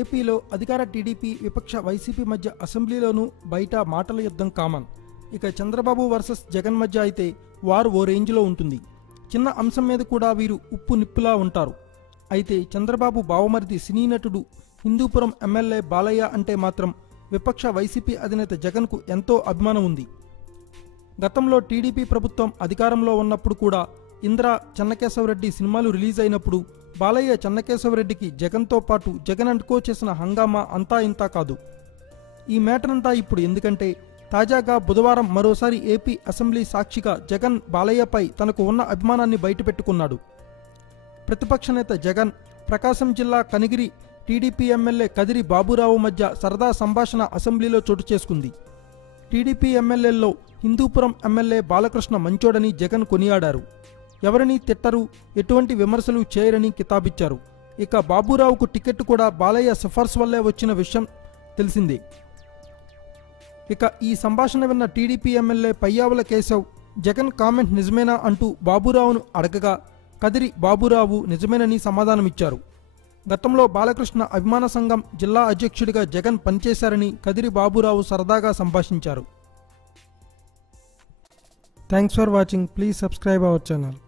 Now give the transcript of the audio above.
ఏపీలో అధికార టీడీపీ విపక్ష వైసీపీ మధ్య అసెంబ్లీలోనూ బయట మాటల యుద్ధం కామన్. ఇక చంద్రబాబు వర్సెస్ జగన్ మధ్య అయితే వారు ఓ రేంజ్లో ఉంటుంది. చిన్న అంశం మీద కూడా వీరు ఉప్పు నిప్పులా ఉంటారు. అయితే చంద్రబాబు బావమరిది సినీ నటుడు హిందూపురం ఎమ్మెల్యే బాలయ్య అంటే మాత్రం విపక్ష వైసీపీ అధినేత జగన్కు ఎంతో అభిమానం ఉంది. గతంలో టీడీపీ ప్రభుత్వం అధికారంలో ఉన్నప్పుడు కూడా ఇంద్ర, చెన్నకేశవరెడ్డి సినిమాలు రిలీజ్ అయినప్పుడు బాలయ్య చెన్నకేశవరెడ్డికి జగన్తో పాటు జగన్ అండ్ కో చేసిన హంగామా అంతా ఇంతా కాదు. ఈ మ్యాటరంతా ఇప్పుడు ఎందుకంటే తాజాగా బుధవారం మరోసారి ఏపీ అసెంబ్లీ సాక్షిగా జగన్ బాలయ్యపై తనకు ఉన్న అభిమానాన్ని బయటపెట్టుకున్నాడు. ప్రతిపక్ష నేత జగన్, ప్రకాశం జిల్లా కనిగిరి టీడీపీ ఎమ్మెల్యే కదిరి బాబురావు మధ్య సరదా సంభాషణ అసెంబ్లీలో చోటు చేసుకుంది. టీడీపీ ఎమ్మెల్యేల్లో హిందూపురం ఎమ్మెల్యే బాలకృష్ణ మంచోడని జగన్ కొనియాడారు. ఎవరినీ తిట్టరు, ఎటువంటి విమర్శలు చేయరని కితాబిచ్చారు. ఇక బాబురావుకు టికెట్ కూడా బాలయ్య సిఫార్సు వల్లే వచ్చిన విషయం తెలిసిందే. ఇక ఈ సంభాషణ విన్న TDP MLA Payyavula Keshav Jagan comment నిజమేనా అంటూ బాబురావును అడగగా కదిరి బాబురావు నిజమేనని సమాధానమిచ్చారు. గతంలో బాలకృష్ణ అభిమాన సంఘం జిల్లా అధ్యక్షుడిగా జగన్ పనిచేశారని కదిరి బాబురావు సరదాగా సంభాషించారు. Thanks for watching. Please subscribe our channel.